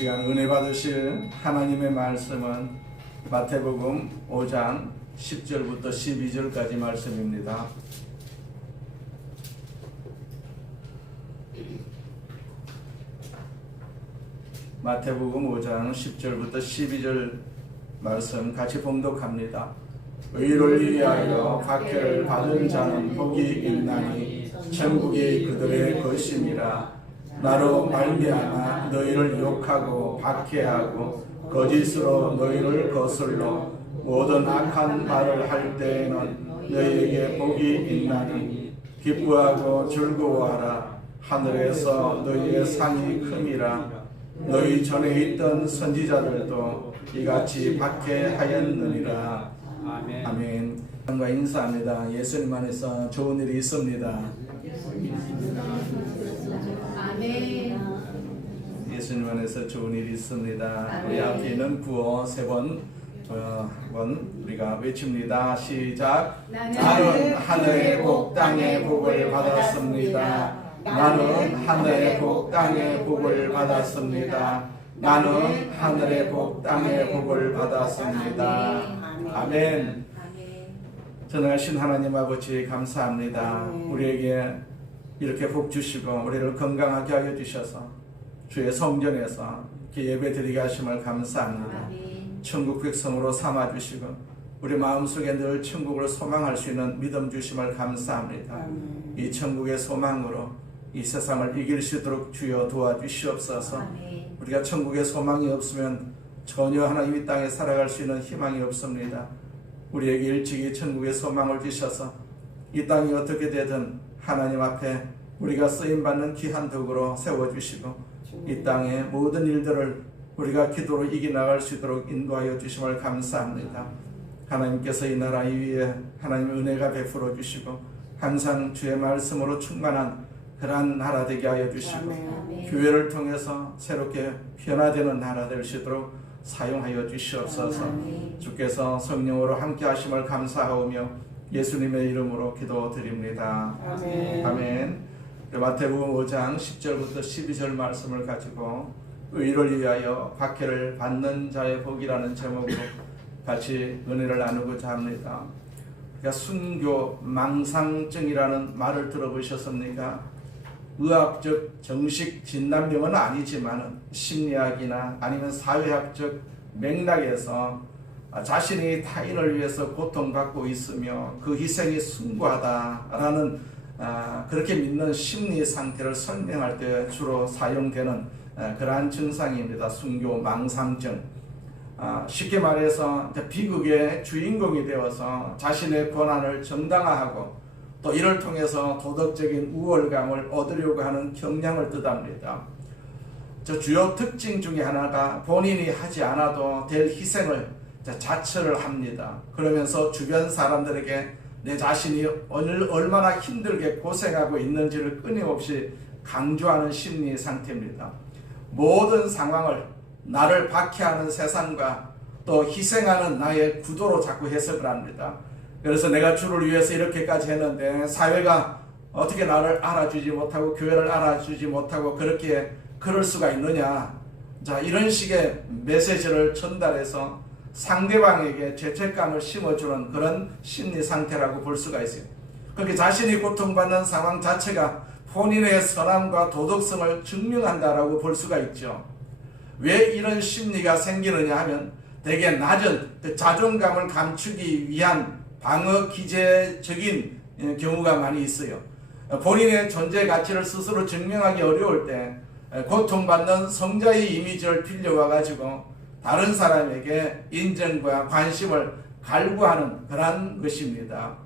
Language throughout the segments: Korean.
시간 은혜 받으실 하나님의 말씀은 마태복음 5장 10절부터 12절까지 말씀입니다. 마태복음 5장 10절부터 12절 말씀 같이 봉독합니다. 의를 위하여 박해를 받은 자는 복이 있나니 천국이 그들의 것임이라. 나로 말미암아 너희를 욕하고 박해하고 거짓으로 너희를 거슬러 모든 악한 말을 할 때에는 너희에게 복이 있나니 기뻐하고 즐거워하라. 하늘에서 너희의 상이 큼이라. 너희 전에 있던 선지자들도 이같이 박해하였느니라. 아멘. 하나님과 인사합니다. 예수님 안에서 좋은 일이 있습니다. 예수님 안에서 좋은 일이 있습니다. 우리 앞에 있는 구호 세 번 우리가 외칩니다. 시작. 나는 하늘의 복 땅의 복을 받았습니다. 나는 하늘의 복 땅의 복을 받았습니다. 나는 하늘의 복 땅의 복을 받았습니다. 아멘. 전능하신 하나님 아버지 감사합니다. 우리에게 이렇게 복 주시고 우리를 건강하게 하여 주셔서 주의 성전에서 이렇게 예배 드리게 하심을 감사합니다. 천국 백성으로 삼아 주시고 우리 마음속에 늘 천국을 소망할 수 있는 믿음 주심을 감사합니다. 이 천국의 소망으로 이 세상을 이길 수 있도록 주여 도와주시옵소서. 우리가 천국의 소망이 없으면 전혀 하나님 이 땅에 살아갈 수 있는 희망이 없습니다. 우리에게 일찍이 천국의 소망을 주셔서 이 땅이 어떻게 되든 하나님 앞에 우리가 쓰임받는 귀한 덕으로 세워주시고 이 땅의 모든 일들을 우리가 기도로 이겨나갈 수 있도록 인도하여 주심을 감사합니다. 하나님께서 이 나라 위에 하나님의 은혜가 베풀어 주시고 항상 주의 말씀으로 충만한 그러한 나라 되게 하여 주시고 교회를 통해서 새롭게 변화되는 나라 될 수 있도록 사용하여 주시옵소서. 주께서 성령으로 함께 하심을 감사하오며 예수님의 이름으로 기도드립니다. 아멘. 마태복음 5장 10절부터 12절 말씀을 가지고 의를 위하여 박해를 받는 자의 복이라는 제목으로 같이 은혜를 나누고자 합니다. 그러니까 순교 망상증이라는 말을 들어보셨습니까? 의학적 정식 진단병은 아니지만 심리학이나 아니면 사회학적 맥락에서 자신이 타인을 위해서 고통받고 있으며 그 희생이 숭고하다라는 그렇게 믿는 심리 상태를 설명할 때 주로 사용되는 그러한 증상입니다. 순교 망상증. 쉽게 말해서 비극의 주인공이 되어서 자신의 권한을 정당화하고 또 이를 통해서 도덕적인 우월감을 얻으려고 하는 경향을 뜻합니다. 저 주요 특징 중에 하나가 본인이 하지 않아도 될 희생을 자처를 합니다. 그러면서 주변 사람들에게 내 자신이 얼마나 힘들게 고생하고 있는지를 끊임없이 강조하는 심리 상태입니다. 모든 상황을 나를 박해하는 세상과 또 희생하는 나의 구도로 자꾸 해석을 합니다. 그래서 내가 주를 위해서 이렇게까지 했는데 사회가 어떻게 나를 알아주지 못하고 교회를 알아주지 못하고 그렇게 그럴 수가 있느냐. 자, 이런 식의 메시지를 전달해서 상대방에게 죄책감을 심어주는 그런 심리 상태라고 볼 수가 있어요. 그렇게 자신이 고통받는 상황 자체가 본인의 선함과 도덕성을 증명한다라고 볼 수가 있죠. 왜 이런 심리가 생기느냐 하면 되게 낮은 자존감을 감추기 위한 방어 기제적인 경우가 많이 있어요. 본인의 존재 가치를 스스로 증명하기 어려울 때 고통받는 성자의 이미지를 빌려와 가지고 다른 사람에게 인정과 관심을 갈구하는 그런 것입니다.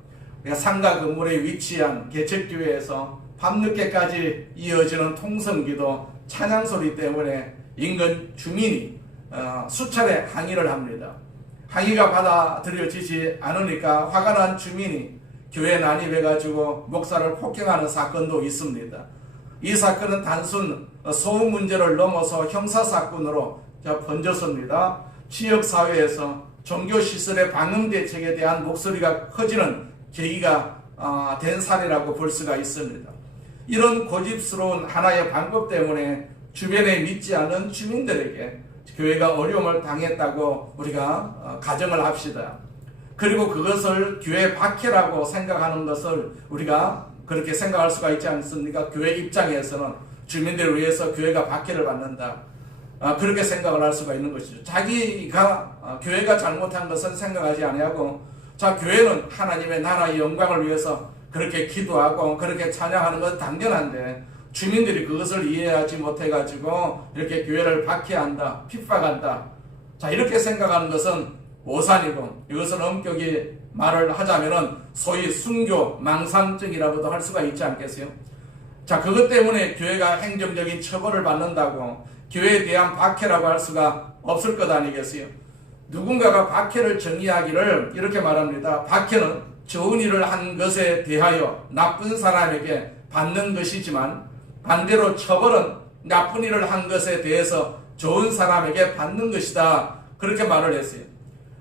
상가 건물에 위치한 개척교회에서 밤늦게까지 이어지는 통성기도 찬양소리 때문에 인근 주민이 수차례 항의를 합니다. 항의가 받아들여지지 않으니까 화가 난 주민이 교회 난입해가지고 목사를 폭행하는 사건도 있습니다. 이 사건은 단순 소음 문제를 넘어서 형사사건으로 번졌습니다. 지역사회에서 종교시설의 방음대책에 대한 목소리가 커지는 계기가 된 사례라고 볼 수가 있습니다. 이런 고집스러운 하나의 방법 때문에 주변에 믿지 않는 주민들에게 교회가 어려움을 당했다고 우리가 가정을 합시다. 그리고 그것을 교회 박해라고 생각하는 것을 우리가 그렇게 생각할 수가 있지 않습니까? 교회 입장에서는 주민들을 위해서 교회가 박해를 받는다. 그렇게 생각을 할 수가 있는 것이죠. 자기가 교회가 잘못한 것은 생각하지 아니하고, 자, 교회는 하나님의 나라의 영광을 위해서 그렇게 기도하고 그렇게 찬양하는 것은 당연한데, 주민들이 그것을 이해하지 못해가지고 이렇게 교회를 박해한다, 핍박한다, 자, 이렇게 생각하는 것은 오산이고, 이것은 엄격히 말을 하자면은 소위 순교 망상증이라고도 할 수가 있지 않겠어요? 자, 그것 때문에 교회가 행정적인 처벌을 받는다고 교회에 대한 박해라고 할 수가 없을 것 아니겠어요? 누군가가 박해를 정의하기를 이렇게 말합니다. 박해는 좋은 일을 한 것에 대하여 나쁜 사람에게 받는 것이지만, 반대로 처벌은 나쁜 일을 한 것에 대해서 좋은 사람에게 받는 것이다. 그렇게 말을 했어요.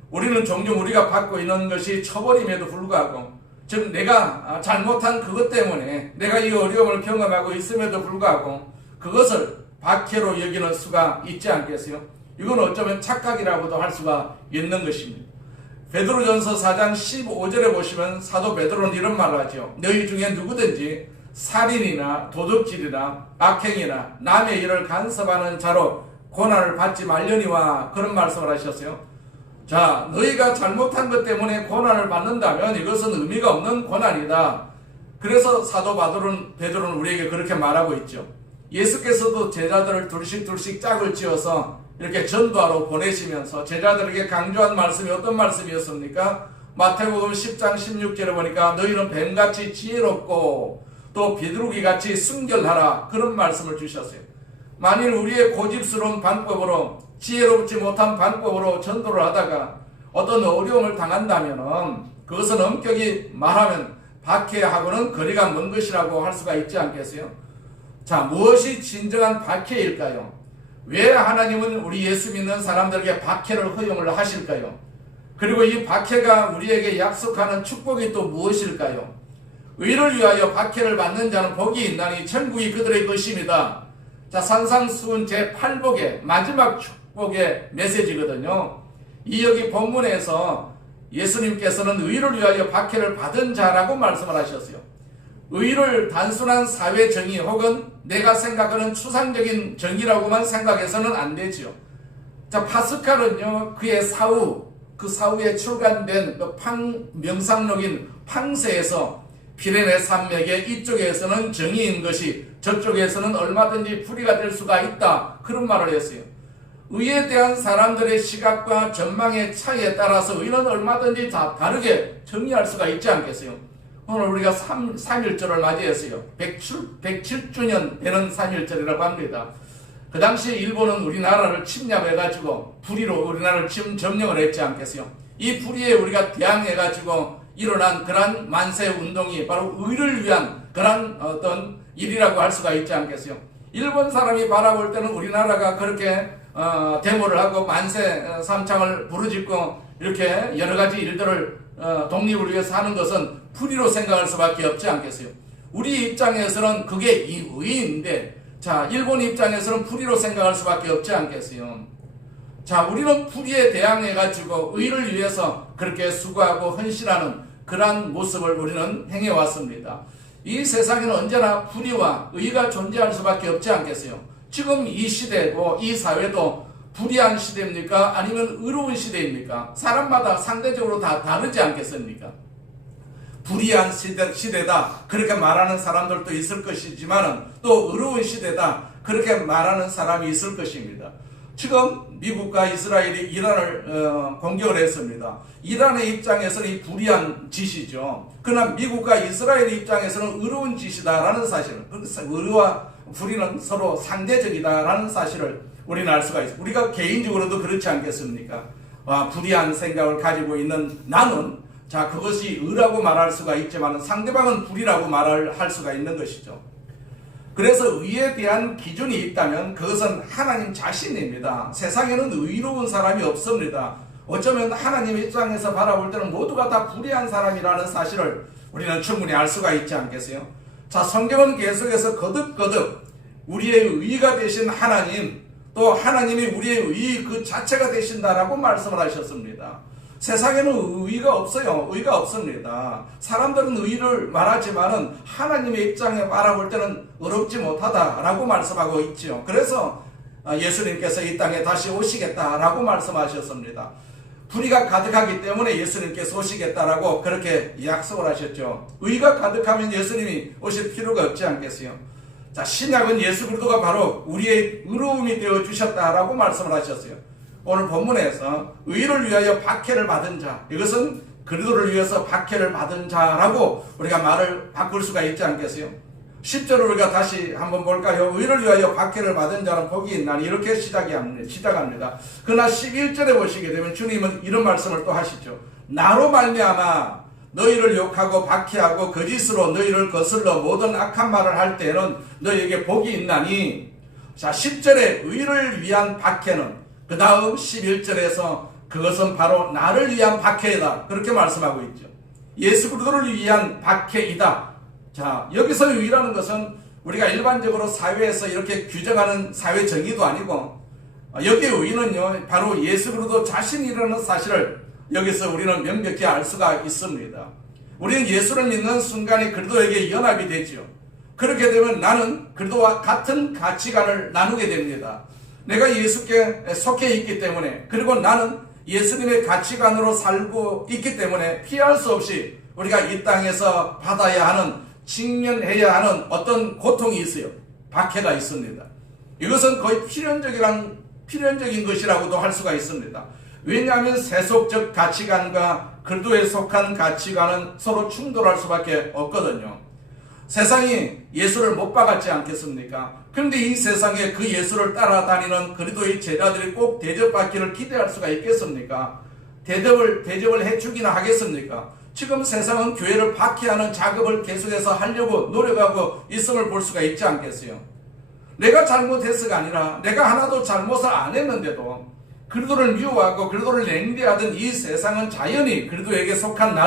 우리는 종종 우리가 받고 있는 것이 처벌임에도 불구하고, 즉 내가 잘못한 그것 때문에 내가 이 어려움을 경험하고 있음에도 불구하고 그것을 박해로 여기는 수가 있지 않겠어요? 이건 어쩌면 착각이라고도 할 수가 있는 것입니다. 베드로전서 4장 15절에 보시면 사도 베드로는 이런 말을 하죠. 너희 중에 누구든지 살인이나 도둑질이나 악행이나 남의 일을 간섭하는 자로 고난을 받지 말려니와, 그런 말씀을 하셨어요. 자, 너희가 잘못한 것 때문에 고난을 받는다면 이것은 의미가 없는 고난이다. 그래서 사도 베드로는 우리에게 그렇게 말하고 있죠. 예수께서도 제자들을 둘씩 짝을 지어서 이렇게 전도하러 보내시면서 제자들에게 강조한 말씀이 어떤 말씀이었습니까? 마태복음 10장 16절에 보니까 너희는 뱀같이 지혜롭고 또 비둘기같이 순결하라, 그런 말씀을 주셨어요. 만일 우리의 고집스러운 방법으로, 지혜롭지 못한 방법으로 전도를 하다가 어떤 어려움을 당한다면 그것은 엄격히 말하면 박해하고는 거리가 먼 것이라고 할 수가 있지 않겠어요? 자, 무엇이 진정한 박해일까요? 왜 하나님은 우리 예수 믿는 사람들에게 박해를 허용을 하실까요? 그리고 이 박해가 우리에게 약속하는 축복이 또 무엇일까요? 의를 위하여 박해를 받는 자는 복이 있나니 천국이 그들의 것입니다. 자, 산상수훈 제8복의 마지막 축복의 메시지거든요. 이 여기 본문에서 예수님께서는 의를 위하여 박해를 받은 자라고 말씀을 하셨어요. 의를 단순한 사회 정의 혹은 내가 생각하는 추상적인 정의라고만 생각해서는 안 되죠. 자, 파스칼은요, 그의 사후, 그 사후에 출간된 그 명상록인 팡세에서 피레네 산맥의 이쪽에서는 정의인 것이 저쪽에서는 얼마든지 불의가 될 수가 있다, 그런 말을 했어요. 의에 대한 사람들의 시각과 전망의 차이에 따라서 의는 얼마든지 다 다르게 정의할 수가 있지 않겠어요? 오늘 우리가 3.1절을 맞이했어요. 107주년 되는 3.1절이라고 합니다. 그 당시 일본은 우리나라를 침략해가지고 불의로 우리나라를 점령을 했지 않겠어요? 이 불의에 우리가 대항해가지고 일어난 그러한 만세 운동이 바로 의를 위한 그러한 어떤 일이라고 할 수가 있지 않겠어요? 일본 사람이 바라볼 때는 우리나라가 그렇게 데모를 하고 만세 삼창을 부르짖고 이렇게 여러 가지 일들을 독립을 위해서 하는 것은 불의로 생각할 수밖에 없지 않겠어요? 우리 입장에서는 그게 이 의인데, 자, 일본 입장에서는 불의로 생각할 수밖에 없지 않겠어요? 자, 우리는 불의에 대항해가지고 의를 위해서 그렇게 수고하고 헌신하는 그러한 모습을 우리는 행해왔습니다. 이 세상에는 언제나 불의와 의가 존재할 수밖에 없지 않겠어요? 지금 이 시대고 이 사회도 불의한 시대입니까? 아니면 의로운 시대입니까? 사람마다 상대적으로 다 다르지 않겠습니까? 불의한 시대다, 그렇게 말하는 사람들도 있을 것이지만 또 의로운 시대다, 그렇게 말하는 사람이 있을 것입니다. 지금 미국과 이스라엘이 이란을 공격을 했습니다. 이란의 입장에서는 이 불의한 짓이죠. 그러나 미국과 이스라엘의 입장에서는 의로운 짓이다라는 사실을, 의와 불의는 서로 상대적이다라는 사실을 우리는 알 수가 있습니다. 우리가 개인적으로도 그렇지 않겠습니까? 불의한 생각을 가지고 있는 나는, 자, 그것이 의라고 말할 수가 있지만 상대방은 불의라고 말을 할 수가 있는 것이죠. 그래서 의에 대한 기준이 있다면 그것은 하나님 자신입니다. 세상에는 의로운 사람이 없습니다. 어쩌면 하나님 입장에서 바라볼 때는 모두가 다 불의한 사람이라는 사실을 우리는 충분히 알 수가 있지 않겠어요? 자, 성경은 계속해서 거듭 우리의 의가 되신 하나님, 또 하나님이 우리의 의 그 자체가 되신다라고 말씀을 하셨습니다. 세상에는 의가 없어요. 의가 없습니다. 사람들은 의를 말하지만은 하나님의 입장에 바라볼 때는 어렵지 못하다라고 말씀하고 있지요. 그래서 예수님께서 이 땅에 다시 오시겠다라고 말씀하셨습니다. 불의가 가득하기 때문에 예수님께서 오시겠다라고 그렇게 약속을 하셨죠. 의가 가득하면 예수님이 오실 필요가 없지 않겠어요? 자, 신약은 예수 그리스도가 바로 우리의 의로움이 되어 주셨다라고 말씀을 하셨어요. 오늘 본문에서 의를 위하여 박해를 받은 자, 이것은 그리스도를 위해서 박해를 받은 자라고 우리가 말을 바꿀 수가 있지 않겠어요? 10절을 우리가 다시 한번 볼까요? 의를 위하여 박해를 받은 자는 복이 있나니, 이렇게 시작합니다. 그러나 11절에 보시게 되면 주님은 이런 말씀을 또 하시죠. 나로 말미암아 너희를 욕하고 박해하고 거짓으로 너희를 거슬러 모든 악한 말을 할 때에는 너희에게 복이 있나니. 자, 10절에 의를 위한 박해는 그 다음 11절에서 그것은 바로 나를 위한 박해이다, 그렇게 말씀하고 있죠. 예수 그리스도를 위한 박해이다. 자, 여기서 의라는 것은 우리가 일반적으로 사회에서 이렇게 규정하는 사회 정의도 아니고, 여기의 의는요 바로 예수 그리스도 자신이라는 사실을 여기서 우리는 명백히 알 수가 있습니다. 우리는 예수를 믿는 순간에 그리스도에게 연합이 되죠. 그렇게 되면 나는 그리스도와 같은 가치관을 나누게 됩니다. 내가 예수께 속해 있기 때문에, 그리고 나는 예수님의 가치관으로 살고 있기 때문에 피할 수 없이 우리가 이 땅에서 받아야 하는, 직면해야 하는 어떤 고통이 있어요. 박해가 있습니다. 이것은 거의 필연적인 것이라고도 할 수가 있습니다. 왜냐하면 세속적 가치관과 그리스도에 속한 가치관은 서로 충돌할 수밖에 없거든요. 세상이 예수를 못 박았지 않겠습니까? 그런데 이 세상에 그 예수를 따라다니는 그리스도의 제자들이 꼭 대접받기를 기대할 수가 있겠습니까? 대접을 해주기나 하겠습니까? 지금 세상은 교회를 박해하는 작업을 계속해서 하려고 노력하고 있음을 볼 수가 있지 않겠어요? 내가 잘못해서가 아니라 내가 하나도 잘못을 안 했는데도 그리스도를 미워하고 그리스도를 냉대하던 이 세상은 자연히 그리스도에게 속한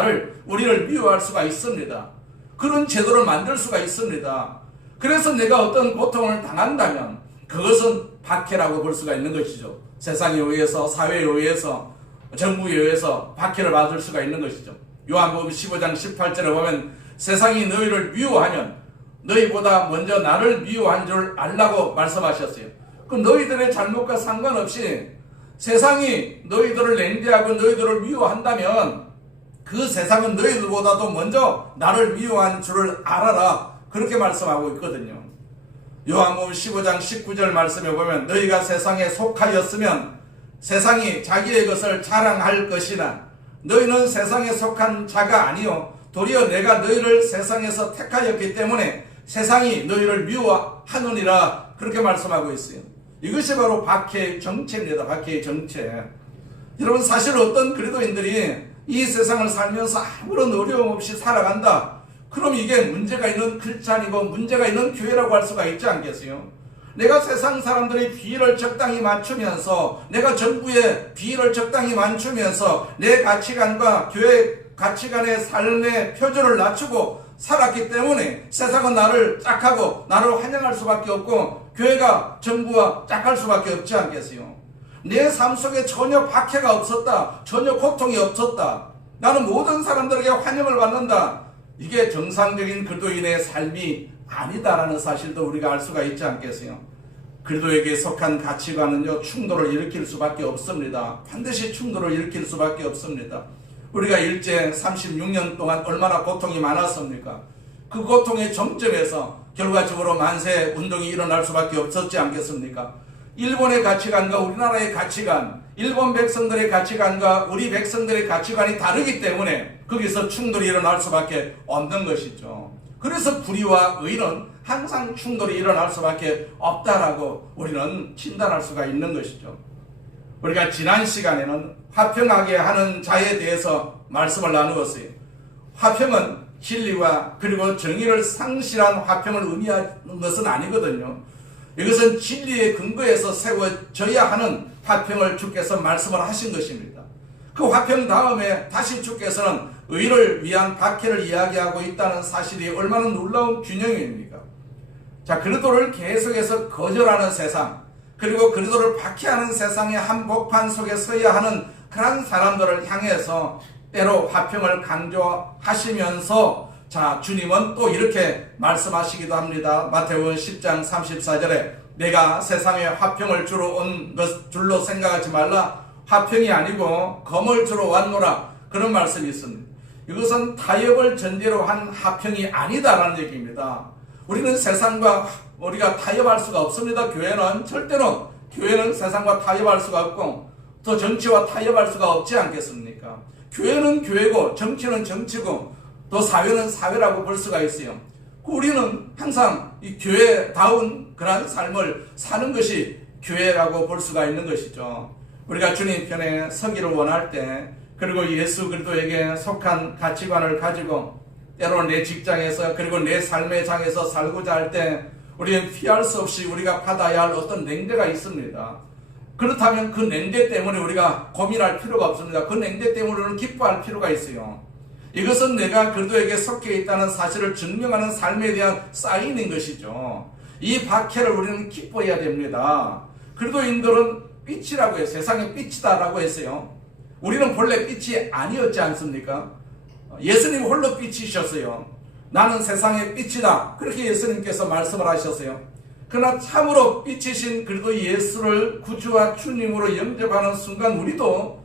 우리를 미워할 수가 있습니다. 그런 제도를 만들 수가 있습니다. 그래서 내가 어떤 고통을 당한다면 그것은 박해라고 볼 수가 있는 것이죠. 세상에 의해서, 사회에 의해서, 정부에 의해서 박해를 받을 수가 있는 것이죠. 요한복음 15장 18절에 보면 세상이 너희를 미워하면 너희보다 먼저 나를 미워한 줄 알라고 말씀하셨어요. 그럼 너희들의 잘못과 상관없이 세상이 너희들을 냉대하고 너희들을 미워한다면 그 세상은 너희들보다도 먼저 나를 미워한 줄을 알아라, 그렇게 말씀하고 있거든요. 요한복음 15장 19절 말씀에 보면 너희가 세상에 속하였으면 세상이 자기의 것을 자랑할 것이나 너희는 세상에 속한 자가 아니요 도리어 내가 너희를 세상에서 택하였기 때문에 세상이 너희를 미워하느니라, 그렇게 말씀하고 있어요. 이것이 바로 박해의 정체입니다. 박해의 정체. 여러분, 사실 어떤 그리스도인들이 이 세상을 살면서 아무런 어려움 없이 살아간다, 그럼 이게 문제가 있는 크리스찬이고 문제가 있는 교회라고 할 수가 있지 않겠어요? 내가 세상 사람들의 비위를 적당히 맞추면서, 내가 정부의 비위를 적당히 맞추면서 내 가치관과 교회 가치관의 삶의 표준을 낮추고 살았기 때문에 세상은 나를 짝하고 나를 환영할 수밖에 없고 교회가 정부와 짝할 수밖에 없지 않겠어요? 내 삶 속에 전혀 박해가 없었다, 전혀 고통이 없었다, 나는 모든 사람들에게 환영을 받는다, 이게 정상적인 그리스도인의 삶이 아니다라는 사실도 우리가 알 수가 있지 않겠어요? 그리스도에게 속한 가치관은요 충돌을 일으킬 수밖에 없습니다. 반드시 충돌을 일으킬 수밖에 없습니다. 우리가 일제 36년 동안 얼마나 고통이 많았습니까? 그 고통의 정점에서 결과적으로 만세 운동이 일어날 수밖에 없었지 않겠습니까? 일본의 가치관과 우리나라의 가치관, 일본 백성들의 가치관과 우리 백성들의 가치관이 다르기 때문에 거기서 충돌이 일어날 수밖에 없는 것이죠. 그래서 불의와 의는 항상 충돌이 일어날 수밖에 없다라고 우리는 진단할 수가 있는 것이죠. 우리가 지난 시간에는 화평하게 하는 자에 대해서 말씀을 나누었어요. 화평은 진리와 그리고 정의를 상실한 화평을 의미하는 것은 아니거든요. 이것은 진리의 근거에서 세워져야 하는 화평을 주께서 말씀을 하신 것입니다. 그 화평 다음에 다시 주께서는 의를 위한 박해를 이야기하고 있다는 사실이 얼마나 놀라운 균형입니까? 자, 그리스도를 계속해서 거절하는 세상, 그리고 그리스도를 박해하는 세상의 한복판 속에 서야 하는 그런 사람들을 향해서 때로 화평을 강조하시면서, 자, 주님은 또 이렇게 말씀하시기도 합니다. 마태복음 10장 34절에 내가 세상에 화평을 주러 온 줄로 생각하지 말라. 화평이 아니고 검을 주러 왔노라. 그런 말씀이 있습니다. 이것은 타협을 전제로 한 화평이 아니다라는 얘기입니다. 우리는 세상과 우리가 타협할 수가 없습니다. 교회는 세상과 타협할 수가 없고 또 정치와 타협할 수가 없지 않겠습니까? 교회는 교회고 정치는 정치고 또 사회는 사회라고 볼 수가 있어요. 우리는 항상 이 교회다운 그런 삶을 사는 것이 교회라고 볼 수가 있는 것이죠. 우리가 주님 편에 서기를 원할 때, 그리고 예수 그리스도에게 속한 가치관을 가지고 때로는 내 직장에서 그리고 내 삶의 장에서 살고자 할 때 우리는 피할 수 없이 우리가 받아야 할 어떤 냉대가 있습니다. 그렇다면 그 냉대 때문에 우리가 고민할 필요가 없습니다. 그 냉대 때문에 우리는 기뻐할 필요가 있어요. 이것은 내가 그리스도에게 속해 있다는 사실을 증명하는 삶에 대한 사인인 것이죠. 이 박해를 우리는 기뻐해야 됩니다. 그리스도인들은 빛이라고 해요. 세상의 빛이다라고 했어요. 우리는 본래 빛이 아니었지 않습니까? 예수님 홀로 빛이셨어요. 나는 세상의 빛이다. 그렇게 예수님께서 말씀을 하셨어요. 그러나 참으로 빛이신 그리스도 예수를 구주와 주님으로 영접하는 순간 우리도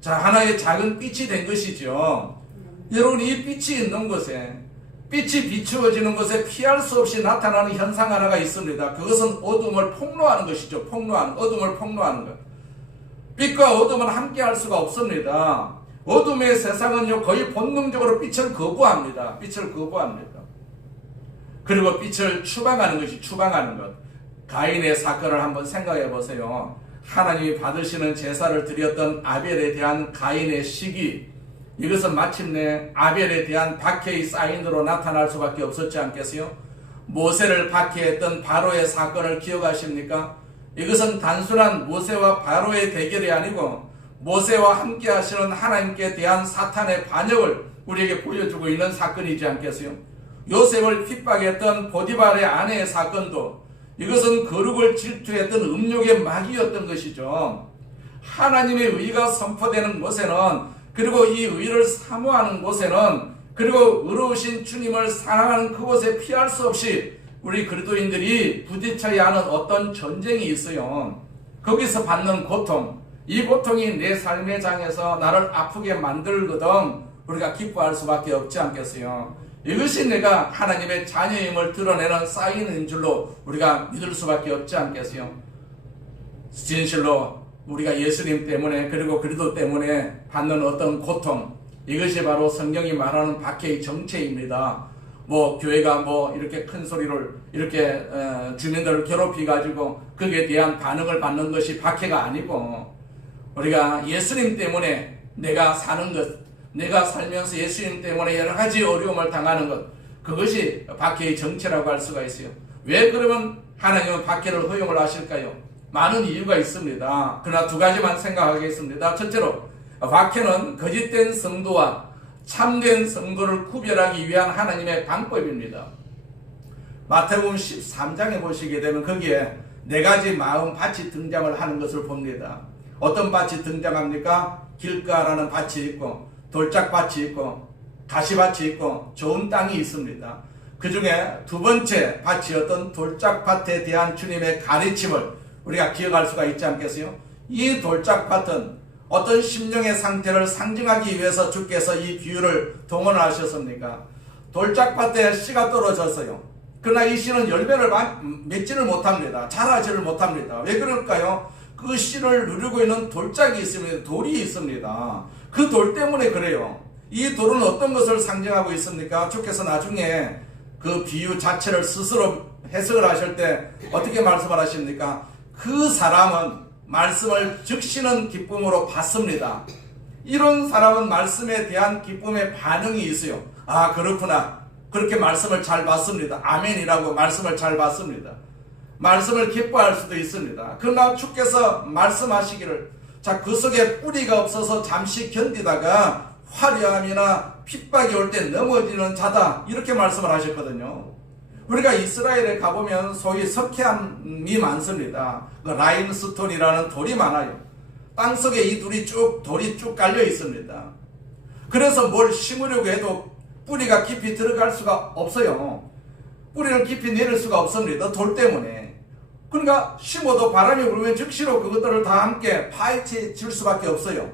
자, 하나의 작은 빛이 된 것이죠. 여러분, 이 빛이 있는 곳에, 빛이 비추어지는 곳에 피할 수 없이 나타나는 현상 하나가 있습니다. 그것은 어둠을 폭로하는 것이죠. 어둠을 폭로하는 것. 빛과 어둠은 함께 할 수가 없습니다. 어둠의 세상은요, 거의 본능적으로 빛을 거부합니다. 그리고 빛을 추방하는 것. 가인의 사건을 한번 생각해 보세요. 하나님이 받으시는 제사를 드렸던 아벨에 대한 가인의 시기, 이것은 마침내 아벨에 대한 박해의 사인으로 나타날 수밖에 없었지 않겠어요? 모세를 박해했던 바로의 사건을 기억하십니까? 이것은 단순한 모세와 바로의 대결이 아니고 모세와 함께 하시는 하나님께 대한 사탄의 반역을 우리에게 보여주고 있는 사건이지 않겠어요? 요셉을 핍박했던 보디발의 아내의 사건도 이것은 거룩을 질투했던 음욕의 마귀였던 것이죠. 하나님의 의가 선포되는 곳에는, 그리고 이 의를 사모하는 곳에는, 그리고 의로우신 주님을 사랑하는 그곳에 피할 수 없이 우리 그리스도인들이 부딪혀야 하는 어떤 전쟁이 있어요. 거기서 받는 고통, 이 고통이 내 삶의 장에서 나를 아프게 만들거든 우리가 기뻐할 수밖에 없지 않겠어요. 이것이 내가 하나님의 자녀임을 드러내는 사인인 줄로 우리가 믿을 수밖에 없지 않겠어요. 진실로 우리가 예수님 때문에 그리고 그리스도 때문에 받는 어떤 고통, 이것이 바로 성경이 말하는 박해의 정체입니다. 교회가 이렇게 큰 소리를 이렇게 주민들을 괴롭히 가지고 거기에 대한 반응을 받는 것이 박해가 아니고, 우리가 예수님 때문에 내가 사는 것, 내가 살면서 예수님 때문에 여러 가지 어려움을 당하는 것, 그것이 박해의 정체라고 할 수가 있어요. 왜 그러면 하나님은 박해를 허용을 하실까요? 많은 이유가 있습니다. 그러나 두 가지만 생각하겠습니다. 첫째로, 박해는 거짓된 성도와 참된 성도를 구별하기 위한 하나님의 방법입니다. 마태복음 13장에 보시게 되면 거기에 네 가지 마음 밭이 등장을 하는 것을 봅니다. 어떤 밭이 등장합니까? 길가라는 밭이 있고, 돌짝밭이 있고, 가시밭이 있고, 좋은 땅이 있습니다. 그 중에 두 번째 밭이었던 돌짝밭에 대한 주님의 가르침을 우리가 기억할 수가 있지 않겠어요? 이 돌짝밭은 어떤 심령의 상태를 상징하기 위해서 주께서 이 비유를 동원하셨습니까? 돌짝밭에 씨가 떨어졌어요. 그러나 이 씨는 열매를 맺지를 못합니다. 자라지를 못합니다. 왜 그럴까요? 그 씨를 누르고 있는 돌짝이 있습니다. 돌이 있습니다. 그 돌 때문에 그래요. 이 돌은 어떤 것을 상징하고 있습니까? 주께서 나중에 그 비유 자체를 스스로 해석을 하실 때 어떻게 말씀을 하십니까? 그 사람은 말씀을 적시는 기쁨으로 받습니다. 이런 사람은 말씀에 대한 기쁨의 반응이 있어요. 아, 그렇구나. 그렇게 말씀을 잘 받습니다. 아멘이라고 말씀을 잘 받습니다. 말씀을 기뻐할 수도 있습니다. 그러나 주께서 말씀하시기를, 자, 그 속에 뿌리가 없어서 잠시 견디다가 화려함이나 핍박이 올 때 넘어지는 자다, 이렇게 말씀을 하셨거든요. 우리가 이스라엘에 가보면 소위 석회암이 많습니다. 그 라임스톤이라는 돌이 많아요. 땅속에 이 돌이 쭉 깔려 있습니다. 그래서 뭘 심으려고 해도 뿌리가 깊이 들어갈 수가 없어요. 뿌리를 깊이 내릴 수가 없습니다. 돌 때문에. 그러니까 심어도 바람이 불면 즉시로 그것들을 다 함께 파헤쳐 질 수밖에 없어요.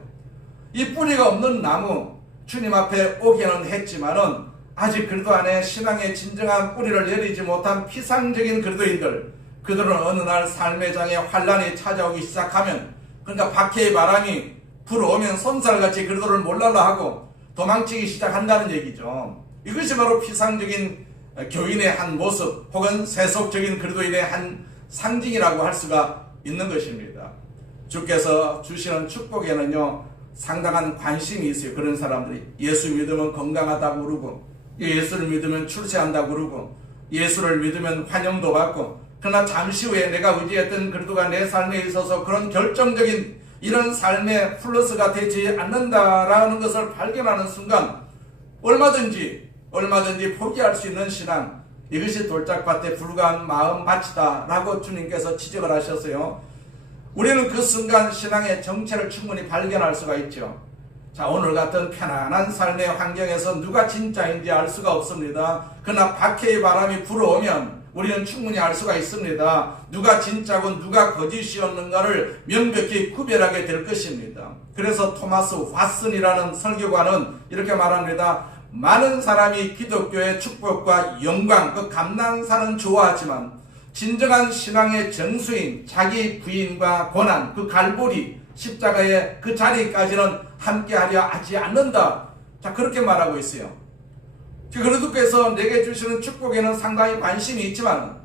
이 뿌리가 없는 나무, 주님 앞에 오기는 했지만은 아직 그리도 안에 신앙의 진정한 뿌리를 내리지 못한 피상적인 그리도인들, 그들은 어느 날 삶의 장에 환란이 찾아오기 시작하면, 그러니까 박해의 바람이 불어오면 솜살같이 그리도를 몰랄라 하고 도망치기 시작한다는 얘기죠. 이것이 바로 피상적인 교인의 한 모습 혹은 세속적인 그리도인의 한 상징이라고 할 수가 있는 것입니다. 주께서 주시는 축복에는요, 상당한 관심이 있어요. 그런 사람들이 예수 믿으면 건강하다고 그러고, 예수를 믿으면 출세한다고 그러고, 예수를 믿으면 환영도 받고, 그러나 잠시 후에 내가 의지했던 그리도가 내 삶에 있어서 그런 결정적인 이런 삶의 플러스가 되지 않는다라는 것을 발견하는 순간 얼마든지 포기할 수 있는 신앙, 이것이 돌짝밭에 불과한 마음밭이다 라고 주님께서 지적을 하셨어요. 우리는 그 순간 신앙의 정체를 충분히 발견할 수가 있죠. 자, 오늘 같은 편안한 삶의 환경에서 누가 진짜인지 알 수가 없습니다. 그러나 박해의 바람이 불어오면 우리는 충분히 알 수가 있습니다. 누가 진짜고 누가 거짓이었는가를 명백히 구별하게 될 것입니다. 그래서 토마스 왓슨이라는 설교가는 이렇게 말합니다. 많은 사람이 기독교의 축복과 영광, 그 감난사는 좋아하지만 진정한 신앙의 정수인 자기 부인과 고난, 그 갈보리 십자가의 그 자리까지는 함께하려 하지 않는다. 자, 그렇게 말하고 있어요. 그리스도께서 내게 주시는 축복에는 상당히 관심이 있지만,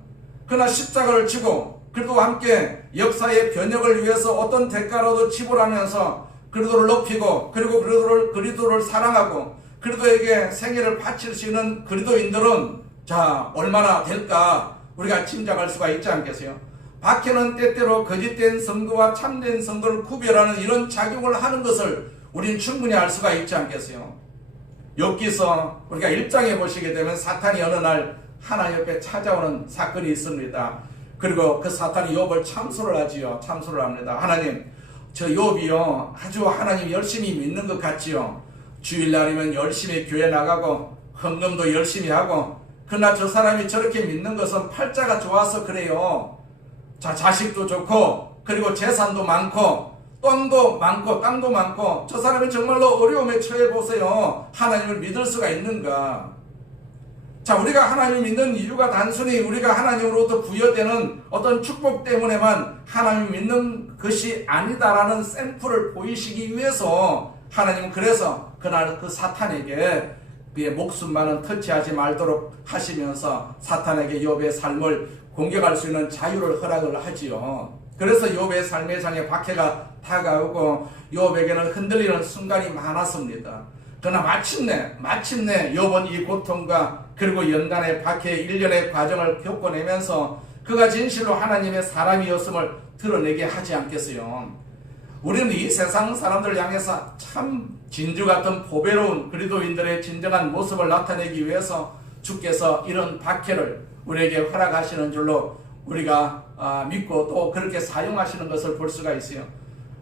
그러나 십자가를 지고 그리스도와 함께 역사의 변혁을 위해서 어떤 대가라도 지불하면서 그리스도를 높이고, 그리고 그리스도를 사랑하고 그리스도에게 생애를 바칠 수 있는 그리스도인들은 자, 얼마나 될까 우리가 짐작할 수가 있지 않겠어요? 박해는 때때로 거짓된 성도와 참된 성도를 구별하는 이런 작용을 하는 것을 우리는 충분히 알 수가 있지 않겠어요? 욥기서 우리가 1장에 보시게 되면 사탄이 어느 날 하나님 옆에 찾아오는 사건이 있습니다. 그리고 그 사탄이 욥을 참소를 하지요. 참소를 합니다. 하나님, 저 욥이요 아주 하나님 열심히 믿는 것 같지요. 주일날이면 열심히 교회 나가고 헌금도 열심히 하고, 그러나 저 사람이 저렇게 믿는 것은 팔자가 좋아서 그래요. 자, 자식도 좋고 그리고 재산도 많고 땅도 많고 저 사람이 정말로 어려움에 처해 보세요. 하나님을 믿을 수가 있는가? 자, 우리가 하나님을 믿는 이유가 단순히 우리가 하나님으로부터 부여되는 어떤 축복 때문에만 하나님을 믿는 것이 아니다라는 샘플을 보이시기 위해서 하나님은 그래서 그날 그 사탄에게 그의 목숨만은 터치하지 말도록 하시면서 사탄에게 욥의 삶을 공격할 수 있는 자유를 허락을 하지요. 그래서 욥의 삶의 장에 박해가 다가오고 욥에게는 흔들리는 순간이 많았습니다. 그러나 마침내 욥은 이 고통과 그리고 연간의 박해 일련의 과정을 겪어내면서 그가 진실로 하나님의 사람이었음을 드러내게 하지 않겠어요. 우리는 이 세상 사람들 향해서 참 진주 같은 보배로운 그리스도인들의 진정한 모습을 나타내기 위해서 주께서 이런 박해를 우리에게 허락하시는 줄로 우리가 믿고 또 그렇게 사용하시는 것을 볼 수가 있어요.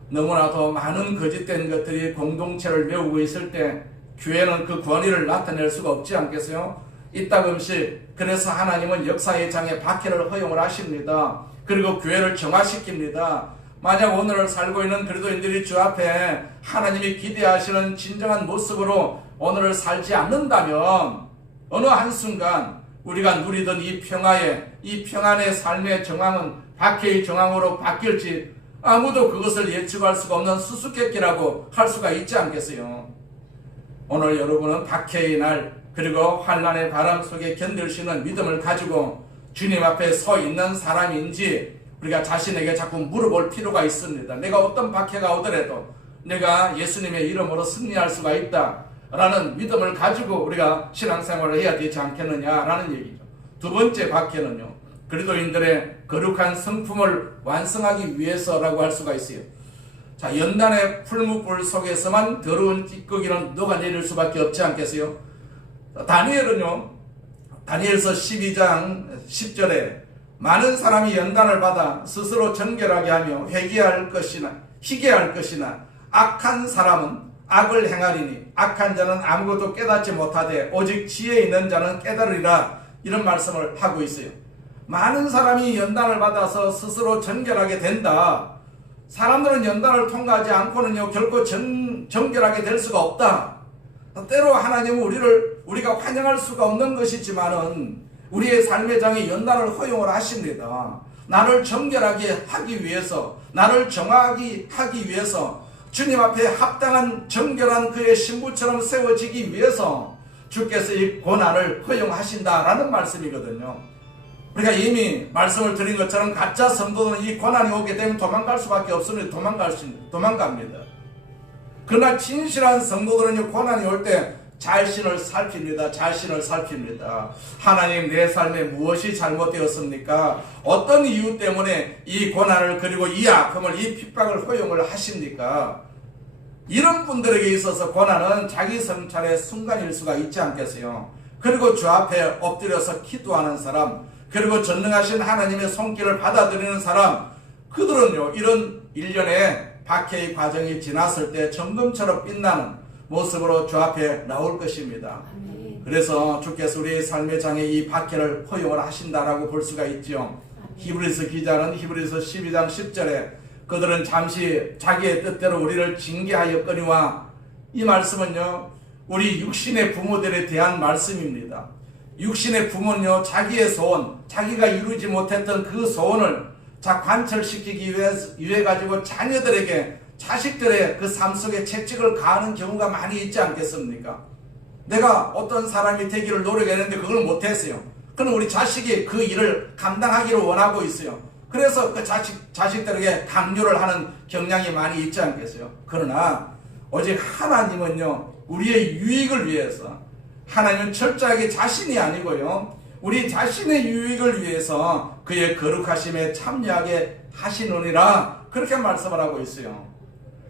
너무나도 많은 거짓된 것들이 공동체를 메우고 있을 때 교회는 그 권위를 나타낼 수가 없지 않겠어요? 이따금씩 그래서 하나님은 역사의 장에 박해를 허용을 하십니다. 그리고 교회를 정화시킵니다. 만약 오늘을 살고 있는 그리스도인들이 주 앞에 하나님이 기대하시는 진정한 모습으로 오늘을 살지 않는다면 어느 한순간 우리가 누리던 이 평안의 삶의 정황은 박해의 정황으로 바뀔지 아무도 그것을 예측할 수가 없는 수수께끼라고 할 수가 있지 않겠어요? 오늘 여러분은 박해의 날 그리고 환난의 바람 속에 견딜 수 있는 믿음을 가지고 주님 앞에 서 있는 사람인지 우리가 자신에게 자꾸 물어볼 필요가 있습니다. 내가 어떤 박해가 오더라도 내가 예수님의 이름으로 승리할 수가 있다 라는 믿음을 가지고 우리가 신앙생활을 해야 되지 않겠느냐라는 얘기죠. 두 번째 박해는요, 그리스도인들의 거룩한 성품을 완성하기 위해서라고 할 수가 있어요. 자, 연단의 풀무불 속에서만 더러운 찌꺼기는 녹아내릴 수밖에 없지 않겠어요? 다니엘은요, 다니엘서 12장 10절에 많은 사람이 연단을 받아 스스로 정결하게 하며 회개할 것이나 악한 사람은 악을 행하리니 악한 자는 아무것도 깨닫지 못하되 오직 지혜 있는 자는 깨달으리라, 이런 말씀을 하고 있어요. 많은 사람이 연단을 받아서 스스로 정결하게 된다. 사람들은 연단을 통과하지 않고는요 결코 정결하게 될 수가 없다. 때로 하나님은 우리가 환영할 수가 없는 것이지만은 우리의 삶의 장에 연단을 허용을 하십니다. 나를 정결하게 하기 위해서, 나를 정하게 하기 위해서, 주님 앞에 합당한 정결한 그의 신부처럼 세워지기 위해서 주께서 이 고난을 허용하신다라는 말씀이거든요. 우리가 이미 말씀을 드린 것처럼 가짜 성도는 이 고난이 오게 되면 도망갈 수밖에 없으니 도망갑니다. 그러나 진실한 성도들은 고난이 올 때 자신을 살핍니다. 하나님, 내 삶에 무엇이 잘못되었습니까? 어떤 이유 때문에 이 고난을, 그리고 이 아픔을, 이 핍박을 허용을 하십니까? 이런 분들에게 있어서 고난은 자기 성찰의 순간일 수가 있지 않겠어요? 그리고 주 앞에 엎드려서 기도하는 사람, 그리고 전능하신 하나님의 손길을 받아들이는 사람, 그들은요 이런 일련의 박해의 과정이 지났을 때 정금처럼 빛나는 모습으로 주 앞에 나올 것입니다. 그래서 주께서 우리의 삶의 장에 이 박해를 허용을 하신다라고 볼 수가 있죠. 히브리서 기자는 히브리서 12장 10절에 그들은 잠시 자기의 뜻대로 우리를 징계하였거니와, 이 말씀은요 우리 육신의 부모들에 대한 말씀입니다. 육신의 부모는요 자기의 소원, 자기가 이루지 못했던 그 소원을 관철시키기 위해 가지고 자녀들에게, 자식들의 그 삶 속에 채찍을 가하는 경우가 많이 있지 않겠습니까? 내가 어떤 사람이 되기를 노력했는데 그걸 못했어요. 그럼 우리 자식이 그 일을 감당하기를 원하고 있어요. 그래서 그 자식들에게 강요를 하는 경향이 많이 있지 않겠어요? 그러나 오직 하나님은요 우리의 유익을 위해서, 하나님은 철저하게 자신이 아니고요 우리 자신의 유익을 위해서 그의 거룩하심에 참여하게 하시느니라, 그렇게 말씀을 하고 있어요.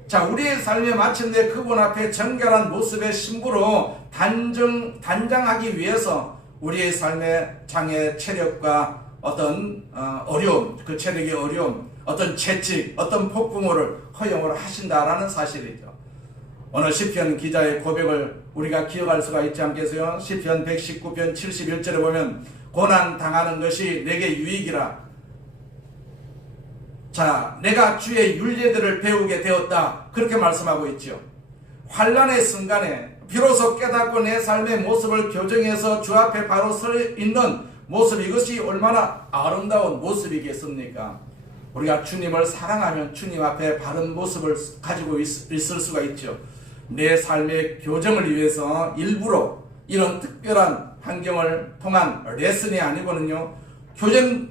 자, 우리의 삶에 마침내 그분 앞에 정결한 모습의 신부로 단장하기 위해서 우리의 삶의 장애 체력과 어떤 어려움, 그 체력의 어려움, 어떤 채찍, 어떤 폭풍우를 허용을 하신다라는 사실이죠. 오늘 시편 기자의 고백을 우리가 기억할 수가 있지 않겠어요? 시편 119편 71절에 보면 고난 당하는 것이 내게 유익이라. 자, 내가 주의 율례들을 배우게 되었다, 그렇게 말씀하고 있죠. 환난의 순간에 비로소 깨닫고 내 삶의 모습을 교정해서 주 앞에 바로 서 있는 모습, 이것이 얼마나 아름다운 모습이겠습니까? 우리가 주님을 사랑하면 주님 앞에 바른 모습을 가지고 있을 수가 있죠. 내 삶의 교정을 위해서 일부러 이런 특별한 환경을 통한 레슨이 아니고는요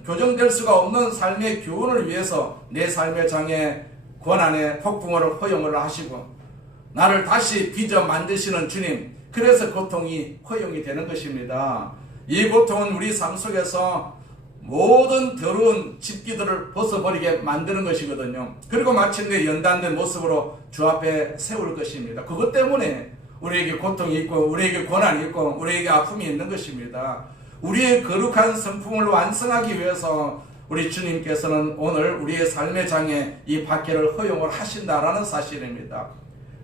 교정될 수가 없는 삶의 교훈을 위해서 내 삶의 장에 고난의 폭풍우를 허용을 하시고 나를 다시 빚어 만드시는 주님, 그래서 고통이 허용이 되는 것입니다. 이 고통은 우리 삶 속에서 모든 더러운 집기들을 벗어버리게 만드는 것이거든요. 그리고 마침내 연단된 모습으로 주 앞에 세울 것입니다. 그것 때문에 우리에게 고통이 있고 우리에게 고난이 있고 우리에게 아픔이 있는 것입니다. 우리의 거룩한 성품을 완성하기 위해서 우리 주님께서는 오늘 우리의 삶의 장에 이 박해를 허용을 하신다라는 사실입니다.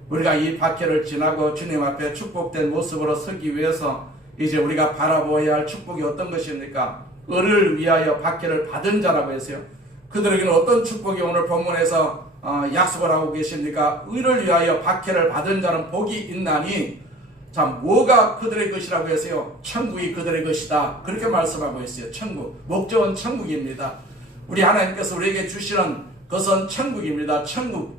우리가 이 박해를 지나고 주님 앞에 축복된 모습으로 서기 위해서 이제 우리가 바라보아야 할 축복이 어떤 것입니까? 의를 위하여 박해를 받은 자라고 했어요. 그들에게는 어떤 축복이 오늘 본문에서 약속을 하고 계십니까? 의를 위하여 박해를 받은 자는 복이 있나니, 자, 뭐가 그들의 것이라고 했어요? 천국이 그들의 것이다, 그렇게 말씀하고 있어요. 천국, 목적은 천국입니다. 우리 하나님께서 우리에게 주시는 것은 천국입니다. 천국.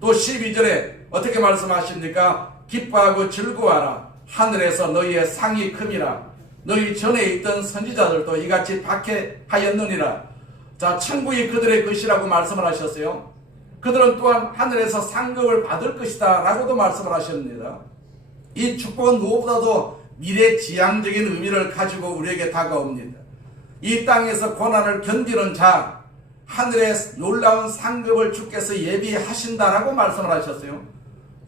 또 12절에 어떻게 말씀하십니까? 기뻐하고 즐거워하라. 하늘에서 너희의 상이 큼이라. 너희 전에 있던 선지자들도 이같이 박해하였느니라. 자, 천국이 그들의 것이라고 말씀을 하셨어요. 그들은 또한 하늘에서 상급을 받을 것이다 라고도 말씀을 하셨습니다. 이 축복은 무엇보다도 미래지향적인 의미를 가지고 우리에게 다가옵니다. 이 땅에서 고난을 견디는 자, 하늘의 놀라운 상급을 주께서 예비하신다라고 말씀을 하셨어요.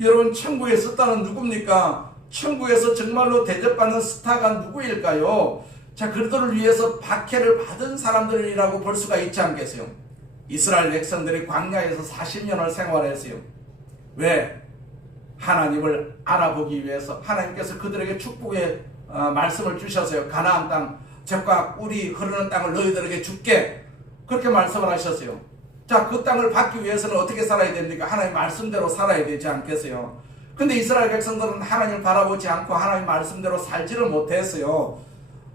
여러분, 천국에 있었다는 누굽니까? 천국에서 정말로 대접받는 스타가 누구일까요? 자, 그들을 위해서 박해를 받은 사람들이라고 볼 수가 있지 않겠어요? 이스라엘 백성들이 광야에서 40년을 생활했어요. 왜? 하나님을 알아보기 위해서. 하나님께서 그들에게 축복의 말씀을 주셨어요. 가나안 땅, 젖과 꿀이 흐르는 땅을 너희들에게 줄게, 그렇게 말씀을 하셨어요. 자, 그 땅을 받기 위해서는 어떻게 살아야 됩니까? 하나님 말씀대로 살아야 되지 않겠어요? 근데 이스라엘 백성들은 하나님을 바라보지 않고 하나님 말씀대로 살지를 못했어요.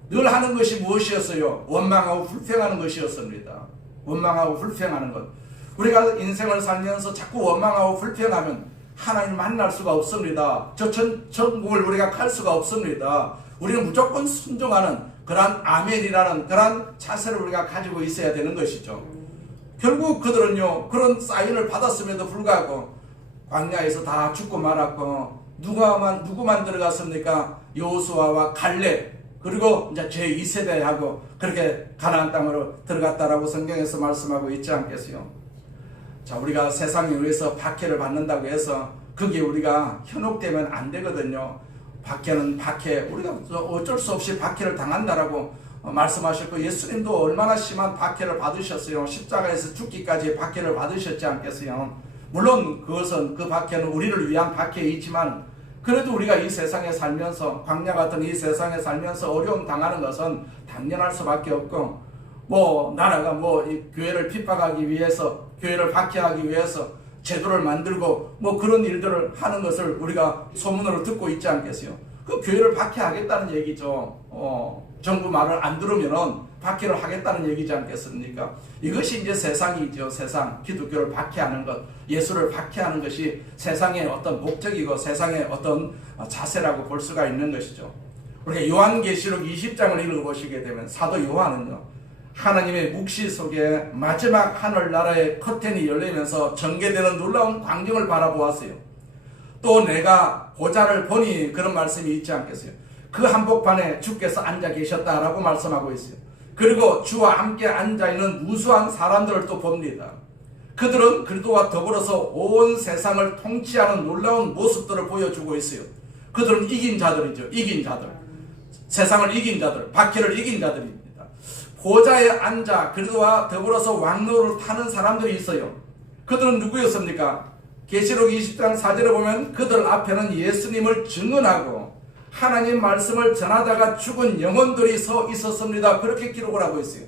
늘 하는 것이 무엇이었어요? 원망하고 불평하는 것이었습니다. 원망하고 불평하는 것. 우리가 인생을 살면서 자꾸 원망하고 불평하면 하나님 만날 수가 없습니다. 저 천국을 우리가 갈 수가 없습니다. 우리는 무조건 순종하는 그러한 아멘이라는 그러한 자세를 우리가 가지고 있어야 되는 것이죠. 결국 그들은요, 그런 사인을 받았음에도 불구하고 광야에서 다 죽고 말았고, 누구만 들어갔습니까? 여호수아와 갈렙, 그리고 이제 제2세대하고 그렇게 가나안 땅으로 들어갔다라고 성경에서 말씀하고 있지 않겠어요? 자, 우리가 세상에 의해서 박해를 받는다고 해서 그게 우리가 현혹되면 안 되거든요. 박해는 박해, 우리가 어쩔 수 없이 박해를 당한다라고 말씀하셨고, 예수님도 얼마나 심한 박해를 받으셨어요. 십자가에서 죽기까지 박해를 받으셨지 않겠어요? 물론 그것은, 그 박해는 우리를 위한 박해이지만, 그래도 우리가 이 세상에 살면서, 광야 같은 이 세상에 살면서 어려움 당하는 것은 당연할 수밖에 없고, 나라가 이 교회를 핍박하기 위해서, 교회를 박해하기 위해서 제도를 만들고 그런 일들을 하는 것을 우리가 소문으로 듣고 있지 않겠어요? 그 교회를 박해하겠다는 얘기죠. 정부 말을 안 들으면은 박해를 하겠다는 얘기지 않겠습니까? 이것이 이제 세상이죠. 세상. 기독교를 박해하는 것, 예수를 박해하는 것이 세상의 어떤 목적이고 세상의 어떤 자세라고 볼 수가 있는 것이죠. 우리가 요한계시록 20장을 읽어보시게 되면 사도 요한은요, 하나님의 묵시 속에 마지막 하늘나라의 커튼이 열리면서 전개되는 놀라운 광경을 바라보았어요. 또 내가 보좌를 보니, 그런 말씀이 있지 않겠어요? 그 한복판에 주께서 앉아 계셨다라고 말씀하고 있어요. 그리고 주와 함께 앉아있는 무수한 사람들을 또 봅니다. 그들은 그리스도와 더불어서 온 세상을 통치하는 놀라운 모습들을 보여주고 있어요. 그들은 이긴 자들이죠. 이긴 자들. 세상을 이긴 자들, 박해를 이긴 자들입니다. 보좌에 앉아 그리스도와 더불어서 왕노를 타는 사람들이 있어요. 그들은 누구였습니까? 계시록 20장 4절에 보면 그들 앞에는 예수님을 증언하고 하나님 말씀을 전하다가 죽은 영혼들이 서 있었습니다. 그렇게 기록을 하고 있어요.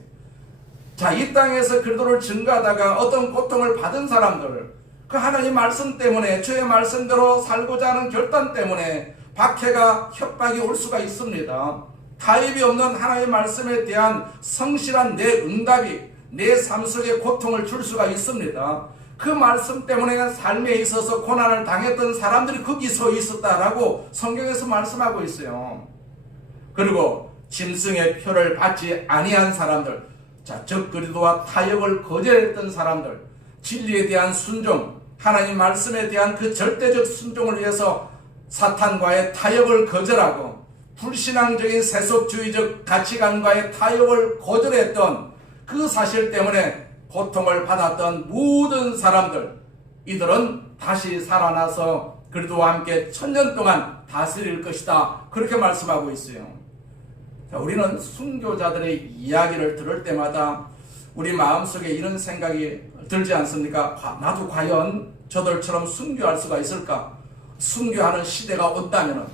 자, 이 땅에서 그리스도를 증거하다가 어떤 고통을 받은 사람들, 그 하나님 말씀 때문에, 주의 말씀대로 살고자 하는 결단 때문에 박해가, 협박이 올 수가 있습니다. 타협이 없는 하나님의 말씀에 대한 성실한 내 응답이 내 삶 속에 고통을 줄 수가 있습니다. 그 말씀 때문에 삶에 있어서 고난을 당했던 사람들이 거기 서 있었다라고 성경에서 말씀하고 있어요. 그리고 짐승의 표를 받지 아니한 사람들, 자, 즉 그리스도와 타협을 거절했던 사람들, 진리에 대한 순종, 하나님 말씀에 대한 그 절대적 순종을 위해서 사탄과의 타협을 거절하고 불신앙적인 세속주의적 가치관과의 타협을 거절했던 그 사실 때문에 고통을 받았던 모든 사람들, 이들은 다시 살아나서 그리스도와 함께 1000년 동안 다스릴 것이다, 그렇게 말씀하고 있어요. 자, 우리는 순교자들의 이야기를 들을 때마다 우리 마음속에 이런 생각이 들지 않습니까? 나도 과연 저들처럼 순교할 수가 있을까? 순교하는 시대가 온다면,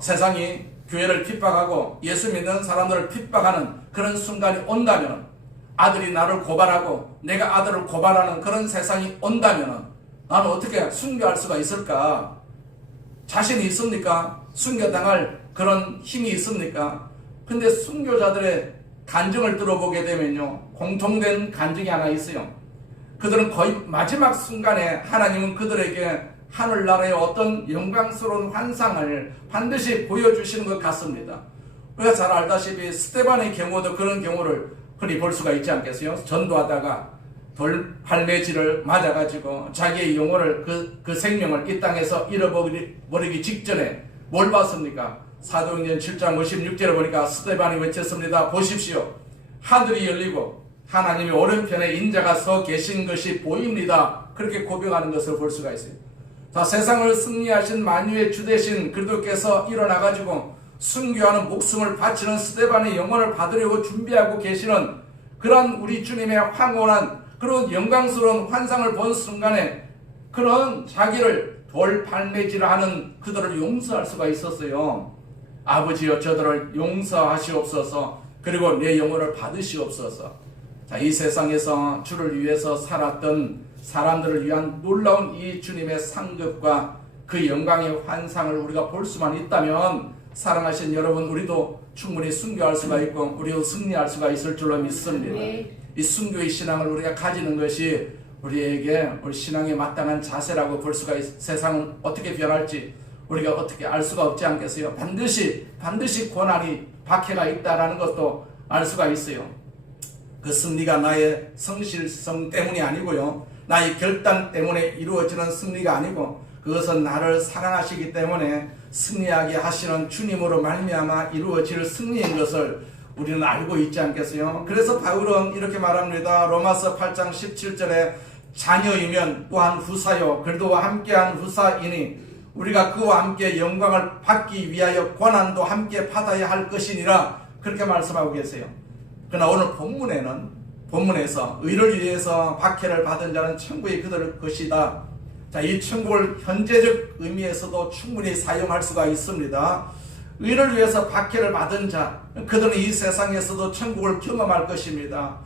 세상이 교회를 핍박하고 예수 믿는 사람들을 핍박하는 그런 순간이 온다면, 아들이 나를 고발하고 내가 아들을 고발하는 그런 세상이 온다면 나는 어떻게 순교할 수가 있을까? 자신이 있습니까? 순교당할 그런 힘이 있습니까? 근데 순교자들의 간증을 들어보게 되면요, 공통된 간증이 하나 있어요. 그들은 거의 마지막 순간에 하나님은 그들에게 하늘나라의 어떤 영광스러운 환상을 반드시 보여주시는 것 같습니다. 우리가 잘 알다시피 스데반의 경우도 그런 경우를 흔히 볼 수가 있지 않겠어요? 전도하다가 돌팔매질을 맞아가지고 자기의 영혼을, 그 생명을 이 땅에서 잃어버리기 직전에 뭘 봤습니까? 사도행전 7장 56절에 보니까 스데반이 외쳤습니다. 보십시오, 하늘이 열리고 하나님의 오른편에 인자가 서 계신 것이 보입니다. 그렇게 고백하는 것을 볼 수가 있어요. 자, 세상을 승리하신 만유의 주 되신 그리스도께서 일어나가지고 순교하는 목숨을 바치는 스데반의 영혼을 받으려고 준비하고 계시는 그런 우리 주님의 황홀한 그런 영광스러운 환상을 본 순간에 그런 자기를 돌팔매질을 하는 그들을 용서할 수가 있었어요. 아버지여 저들을 용서하시옵소서. 그리고 내 영혼을 받으시옵소서. 자, 이 세상에서 주를 위해서 살았던 사람들을 위한 놀라운 이 주님의 상급과 그 영광의 환상을 우리가 볼 수만 있다면 사랑하신 여러분, 우리도 충분히 순교할 수가 있고 우리도 승리할 수가 있을 줄로 믿습니다. 이 순교의 신앙을 우리가 가지는 것이 우리에게 우리 신앙에 마땅한 자세라고 볼 수가 세상은 어떻게 변할지 우리가 어떻게 알 수가 없지 않겠어요? 반드시 고난이 박해가 있다라는 것도 알 수가 있어요. 그 승리가 나의 성실성 때문이 아니고요, 나의 결단 때문에 이루어지는 승리가 아니고 그것은 나를 사랑하시기 때문에 승리하게 하시는 주님으로 말미암아 이루어질 승리인 것을 우리는 알고 있지 않겠어요? 그래서 바울은 이렇게 말합니다. 로마서 8장 17절에 자녀이면 또한 후사요 그리스도와 함께한 후사이니 우리가 그와 함께 영광을 받기 위하여 고난도 함께 받아야 할 것이니라, 그렇게 말씀하고 계세요. 그러나 오늘 본문에서 의를 위해서 박해를 받은 자는 천국이 그들 것이다. 자, 이 천국을 현재적 의미에서도 충분히 사용할 수가 있습니다. 의를 위해서 박해를 받은 자, 그들은 이 세상에서도 천국을 경험할 것입니다.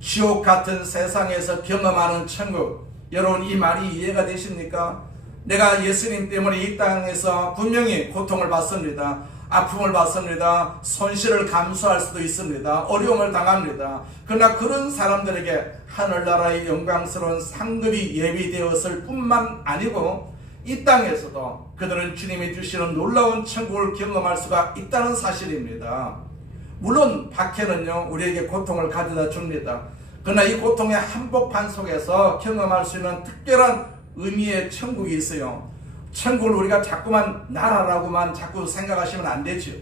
지옥 같은 세상에서 경험하는 천국, 여러분 이 말이 이해가 되십니까? 내가 예수님 때문에 이 땅에서 분명히 고통을 받습니다. 아픔을 받습니다. 손실을 감수할 수도 있습니다. 어려움을 당합니다. 그러나 그런 사람들에게 하늘나라의 영광스러운 상급이 예비되었을 뿐만 아니고 이 땅에서도 그들은 주님이 주시는 놀라운 천국을 경험할 수가 있다는 사실입니다. 물론 박해는요 우리에게 고통을 가져다 줍니다. 그러나 이 고통의 한복판 속에서 경험할 수 있는 특별한 의미의 천국이 있어요. 천국을 우리가 자꾸만 나라라고만 자꾸 생각하시면 안 되죠.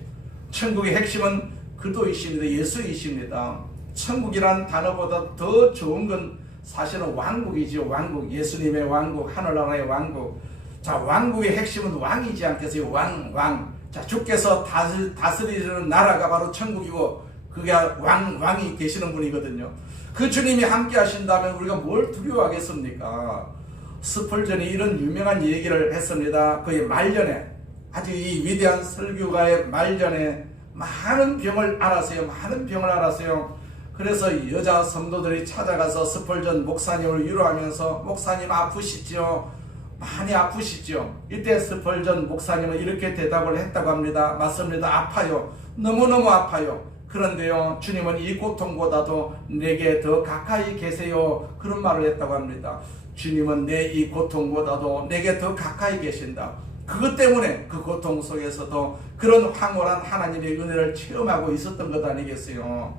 천국의 핵심은 그도이십니다. 예수이십니다. 천국이란 단어보다 더 좋은 건 사실은 왕국이죠. 왕국, 예수님의 왕국, 하늘나라의 왕국. 자, 왕국의 핵심은 왕이지 않겠어요? 왕. 자, 주께서 다스리는 나라가 바로 천국이고 그게 왕이 계시는 분이거든요. 그 주님이 함께 하신다면 우리가 뭘 두려워하겠습니까? 스펄전이 이런 유명한 얘기를 했습니다. 그의 말년에, 아주 이 위대한 설교가의 말년에 많은 병을 앓았어요. 그래서 여자 성도들이 찾아가서 스펄전 목사님을 위로하면서 목사님 아프시죠? 많이 아프시죠? 이때 스펄전 목사님은 이렇게 대답을 했다고 합니다. 맞습니다. 아파요. 너무너무 아파요. 그런데요, 주님은 이 고통보다도 내게 더 가까이 계세요. 그런 말을 했다고 합니다. 주님은 내 이 고통보다도 내게 더 가까이 계신다. 그것 때문에 그 고통 속에서도 그런 황홀한 하나님의 은혜를 체험하고 있었던 것 아니겠어요?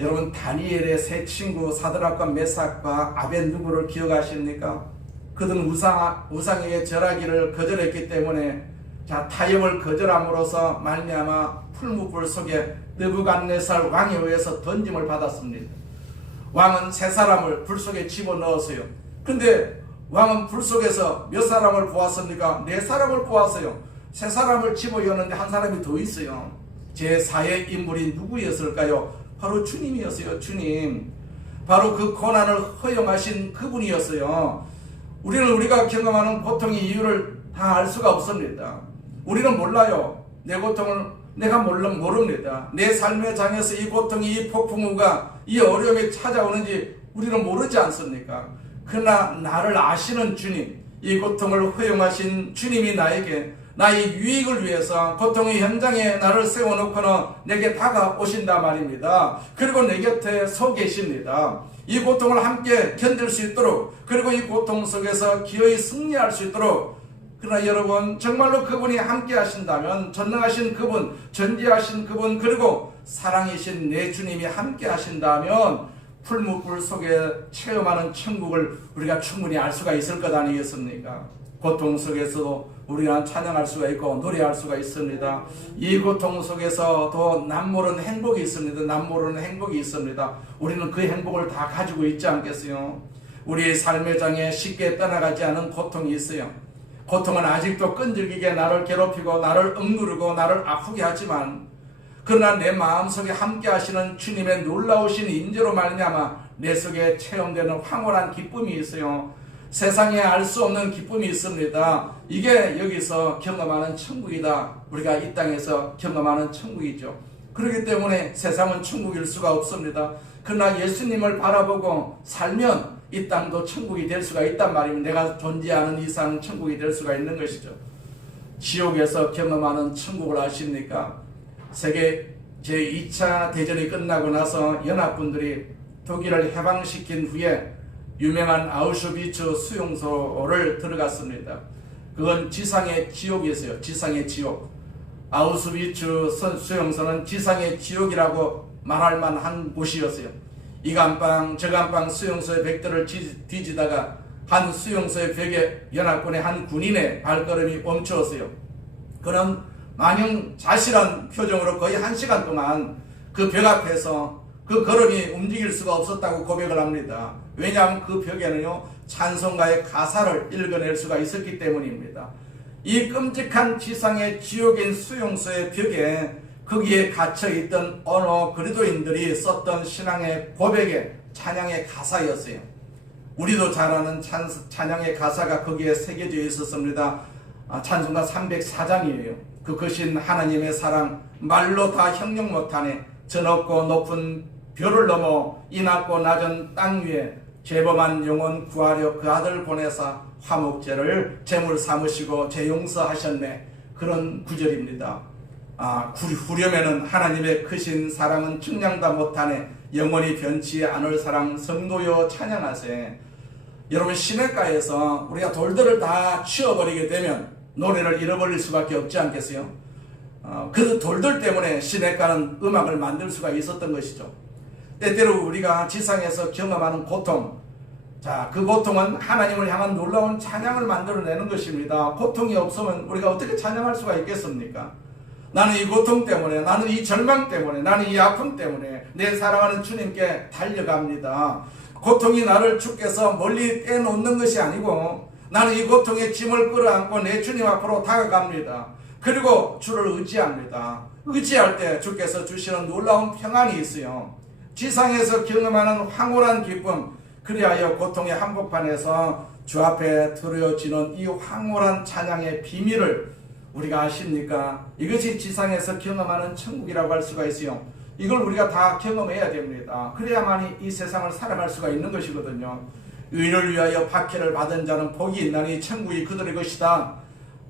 여러분, 다니엘의 세 친구 사드락과 메삭과 아벤누고를 기억하십니까? 그들은 우상에게 절하기를 거절했기 때문에 타협을 거절함으로써 말미암아 풀무불 속에 느부갓네살 왕에 의해서 던짐을 받았습니다. 왕은 세 사람을 불 속에 집어넣었어요. 근데 왕은 불 속에서 몇 사람을 보았습니까? 네 사람을 보았어요. 세 사람을 집어넣었는데 한 사람이 더 있어요. 제4의 인물이 누구였을까요? 바로 주님이었어요. 주님. 바로 그 고난을 허용하신 그분이었어요. 우리가 경험하는 고통의 이유를 다 알 수가 없습니다. 우리는 몰라요. 내 고통을 내가 모릅니다. 내 삶의 장에서 이 고통이, 이 폭풍우가, 이 어려움이 찾아오는지 우리는 모르지 않습니까? 그러나 나를 아시는 주님, 이 고통을 허용하신 주님이 나에게 나의 유익을 위해서 고통의 현장에 나를 세워놓고는 내게 다가오신다 말입니다. 그리고 내 곁에 서 계십니다. 이 고통을 함께 견딜 수 있도록, 그리고 이 고통 속에서 기어이 승리할 수 있도록. 그러나 여러분, 정말로 그분이 함께 하신다면, 전능하신 그분, 전지하신 그분, 그리고 사랑이신 내 주님이 함께 하신다면 풀무불 속에 체험하는 천국을 우리가 충분히 알 수가 있을 것 아니겠습니까? 고통 속에서도 우리는 찬양할 수가 있고 노래할 수가 있습니다. 이 고통 속에서도 남모르는 행복이 있습니다. 우리는 그 행복을 다 가지고 있지 않겠어요? 우리의 삶의 장에 쉽게 떠나가지 않은 고통이 있어요. 고통은 아직도 끈질기게 나를 괴롭히고 나를 억누르고 나를 아프게 하지만 그러나 내 마음속에 함께 하시는 주님의 놀라우신 인재로 말미암아 내 속에 체험되는 황홀한 기쁨이 있어요. 세상에 알 수 없는 기쁨이 있습니다. 이게 여기서 경험하는 천국이다. 우리가 이 땅에서 경험하는 천국이죠. 그렇기 때문에 세상은 천국일 수가 없습니다. 그러나 예수님을 바라보고 살면 이 땅도 천국이 될 수가 있단 말입니다. 내가 존재하는 이상 천국이 될 수가 있는 것이죠. 지옥에서 경험하는 천국을 아십니까? 세계 제2차 대전이 끝나고 나서 연합군들이 독일을 해방시킨 후에 유명한 아우슈비츠 수용소를 들어갔습니다. 그건 지상의 지옥이었어요. 지상의 지옥. 아우슈비츠 수용소는 지상의 지옥이라고 말할 만한 곳이었어요. 이 감방 저 감방 수용소의 벽들을 뒤지다가 한 수용소의 벽에 연합군의 한 군인의 발걸음이 멈추었어요. 그는 마냥 자실한 표정으로 거의 1시간 동안 그 벽 앞에서 그 걸음이 움직일 수가 없었다고 고백을 합니다. 왜냐하면 그 벽에는요 찬송가의 가사를 읽어낼 수가 있었기 때문입니다. 이 끔찍한 지상의 지옥인 수용소의 벽에 거기에 갇혀있던 어느 그리스도인들이 썼던 신앙의 고백의 찬양의 가사였어요. 우리도 잘 아는 찬양의 가사가 거기에 새겨져 있었습니다. 찬송가 304장이에요. 그 크신 하나님의 사랑 말로 다 형용 못하네. 저 높고 높은 별을 넘어 이 낮고 낮은 땅 위에 죄범한 영혼 구하려 그 아들 보내사 화목제를 제물 삼으시고 제 용서하셨네. 그런 구절입니다. 후렴에는 하나님의 크신 사랑은 측량다 못하네. 영원히 변치 않을 사랑 성도여 찬양하세. 여러분 시냇가에서 우리가 돌들을 다 치워버리게 되면 노래를 잃어버릴 수밖에 없지 않겠어요? 그 돌들 때문에 시냇가는 음악을 만들 수가 있었던 것이죠. 때때로 우리가 지상에서 경험하는 고통, 그 고통은 하나님을 향한 놀라운 찬양을 만들어내는 것입니다. 고통이 없으면 우리가 어떻게 찬양할 수가 있겠습니까? 나는 이 고통 때문에, 나는 이 절망 때문에, 나는 이 아픔 때문에 내 사랑하는 주님께 달려갑니다. 고통이 나를 주께서 멀리 떼놓는 것이 아니고 나는 이 고통의 짐을 끌어안고 내 주님 앞으로 다가갑니다. 그리고 주를 의지합니다. 의지할 때 주께서 주시는 놀라운 평안이 있어요. 지상에서 경험하는 황홀한 기쁨, 그리하여 고통의 한복판에서 주 앞에 드려지는 이 황홀한 찬양의 비밀을 우리가 아십니까? 이것이 지상에서 경험하는 천국이라고 할 수가 있어요. 이걸 우리가 다 경험해야 됩니다. 그래야만이 이 세상을 살아갈 수가 있는 것이거든요. 의를 위하여 박해를 받은 자는 복이 있나니 천국이 그들의 것이다.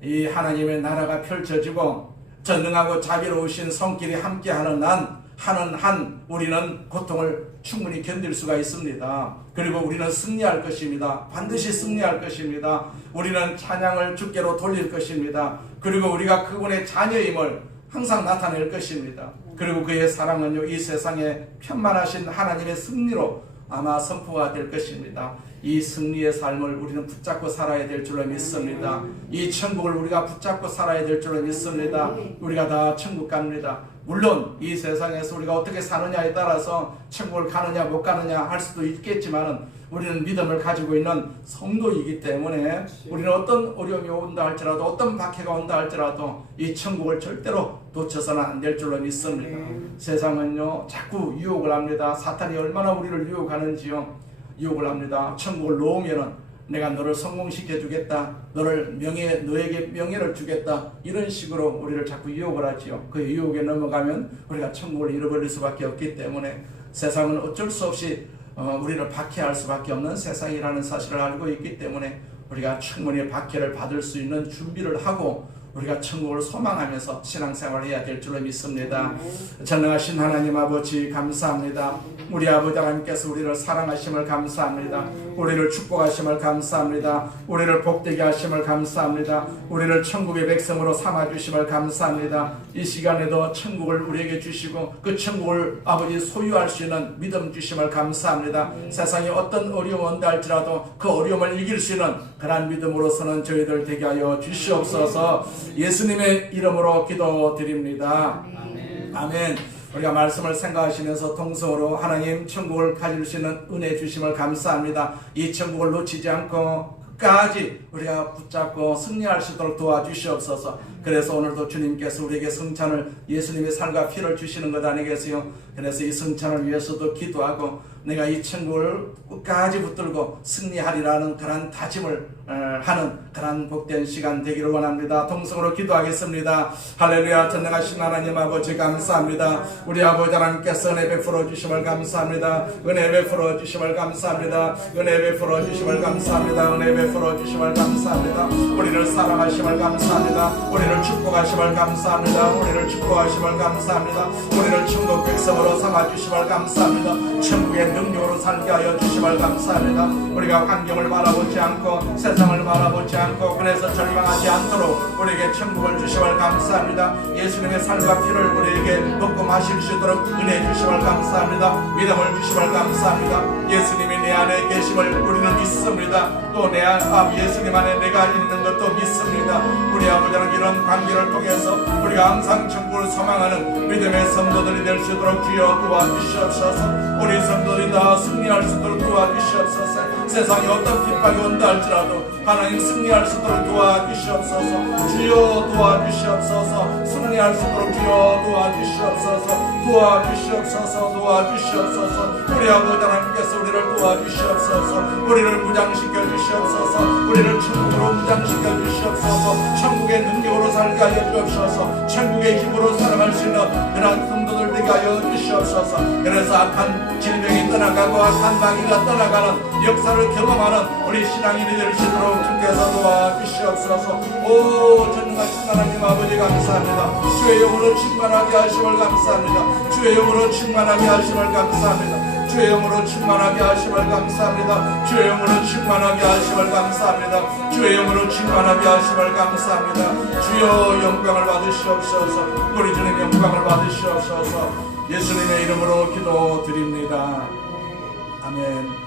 이 하나님의 나라가 펼쳐지고 전능하고 자비로우신 손길이 함께하는 한 우리는 고통을 충분히 견딜 수가 있습니다. 그리고 우리는 승리할 것입니다. 반드시 승리할 것입니다. 우리는 찬양을 주께로 돌릴 것입니다. 그리고 우리가 그분의 자녀임을 항상 나타낼 것입니다. 그리고 그의 사랑은요 이 세상에 편만하신 하나님의 승리로 아마 선포가 될 것입니다. 이 승리의 삶을 우리는 붙잡고 살아야 될 줄로 믿습니다. 이 천국을 우리가 붙잡고 살아야 될 줄로 믿습니다. 우리가 다 천국 갑니다. 물론 이 세상에서 우리가 어떻게 사느냐에 따라서 천국을 가느냐 못 가느냐 할 수도 있겠지만 우리는 믿음을 가지고 있는 성도이기 때문에 우리는 어떤 어려움이 온다 할지라도 어떤 박해가 온다 할지라도 이 천국을 절대로 놓쳐서는 안 될 줄로 믿습니다. 세상은요 자꾸 유혹을 합니다. 사탄이 얼마나 우리를 유혹하는지요. 유혹을 합니다. 천국을 놓으면은 내가 너를 성공시켜 주겠다. 너에게 명예를 주겠다. 이런 식으로 우리를 자꾸 유혹을 하지요. 그 유혹에 넘어가면 우리가 천국을 잃어버릴 수밖에 없기 때문에 세상은 어쩔 수 없이 우리를 박해할 수밖에 없는 세상이라는 사실을 알고 있기 때문에 우리가 충분히 박해를 받을 수 있는 준비를 하고 우리가 천국을 소망하면서 신앙생활을 해야 될 줄로 믿습니다. 전능하신 하나님 아버지 감사합니다. 우리 아버지 하나님께서 우리를 사랑하심을 감사합니다. 우리를 축복하심을 감사합니다. 우리를 복되게 하심을 감사합니다. 우리를 천국의 백성으로 삼아주심을 감사합니다. 이 시간에도 천국을 우리에게 주시고 그 천국을 아버지 소유할 수 있는 믿음 주심을 감사합니다. 세상에 어떤 어려움이 온다 할지라도 그 어려움을 이길 수 있는 그런 믿음으로서는 저희들 되게 하여 주시옵소서. 예수님의 이름으로 기도드립니다. 아멘. 우리가 말씀을 생각하시면서 동성으로 하나님 천국을 가질 수 있는 은혜 주심을 감사합니다. 이 천국을 놓치지 않고 끝까지 우리가 붙잡고 승리할 수 있도록 도와주시옵소서. 그래서 오늘도 주님께서 우리에게 성찬을 예수님의 살과 피를 주시는 것 아니겠어요? 그래서 이 성찬을 위해서도 기도하고 내가 이 천국을 끝까지 붙들고 승리하리라는 그런 다짐을 하는 그런 복된 시간 되기를 원합니다. 동성으로 기도하겠습니다. 할렐루야. 전능하신 하나님 아버지 감사합니다. 우리 아버지 하나님께서 은혜 베풀어 주심을 감사합니다. 은혜 베풀어 주심을 감사합니다. 은혜 베풀어 주심을 감사합니다. 은혜 베풀어 주심을 감사합니다. 우리를 사랑하심을 감사합니다. 우리를 축복하심을 감사합니다. 우리를 축복하심을 감사합니다. 우리를 천국 백성으로 삼아주심을 감사합니다. 천국의 능력으로 살게 하여 주심을 감사합니다. 우리가 환경을 바라보지 않고 세상을 바라보지 않고 그래서 절망하지 않도록 우리에게 천국을 주심을 감사합니다. 예수님의 살과 피를 우리에게 먹고 마실 수 있도록 은혜 주심을 감사합니다. 믿음을 주심을 감사합니다. 예수님이 내 안에 계심을 우리는 믿습니다. 또 내 예수님 안에 내가 있는 것도 믿습니다. 우리 아버지는 이런 관계를 통해서 우리가 항상 천국을 소망하는 믿음의 성도들이 될 수 있도록 주여 도와주시옵소서. 우리 성도들이 다 승리할 수 있도록 도와주시옵소서. 세상에 어떤 핍박이 온다 할지라도 하나님 승리할 수 있도록 도와주시옵소서. 주여 도와주시옵소서. 승리할 수 있도록 주여 도와주시옵소서. 도와주시옵소서. 도와주시옵소서. 우리 아버지 하나님께서 우리를 도와주시옵소서. 우리를 무장시켜 주시옵소서. 우리를 천국으로 무장시켜 주시옵소서. 천국의 능력으로 살게 하여 주옵소서. 천국의 힘으로 살아갈 수 있는 그런 성도들 되게 하여 주시옵소서. 그래서 악한 질병이 떠나가고 악한 마귀가 떠나가는 역사를 경험하는 우리 신앙인이 될 수 있도록 주께서 도와주시옵소서. 오 전능하신 하나님 아버지 감사합니다. 주의 영으로 충만하게 하심을 감사합니다. 주의 영으로 충만하게 하심을 감사합니다. 주의 영으로 충만하게 하심을 감사합니다. 주의 영으로 충만하게 하심을 감사합니다. 주의 영으로 충만하게 하심을 감사합니다. 주여 영광을 받으시옵소서. 우리 주님 영광을 받으시옵소서. 예수님의 이름으로 기도드립니다. 아멘.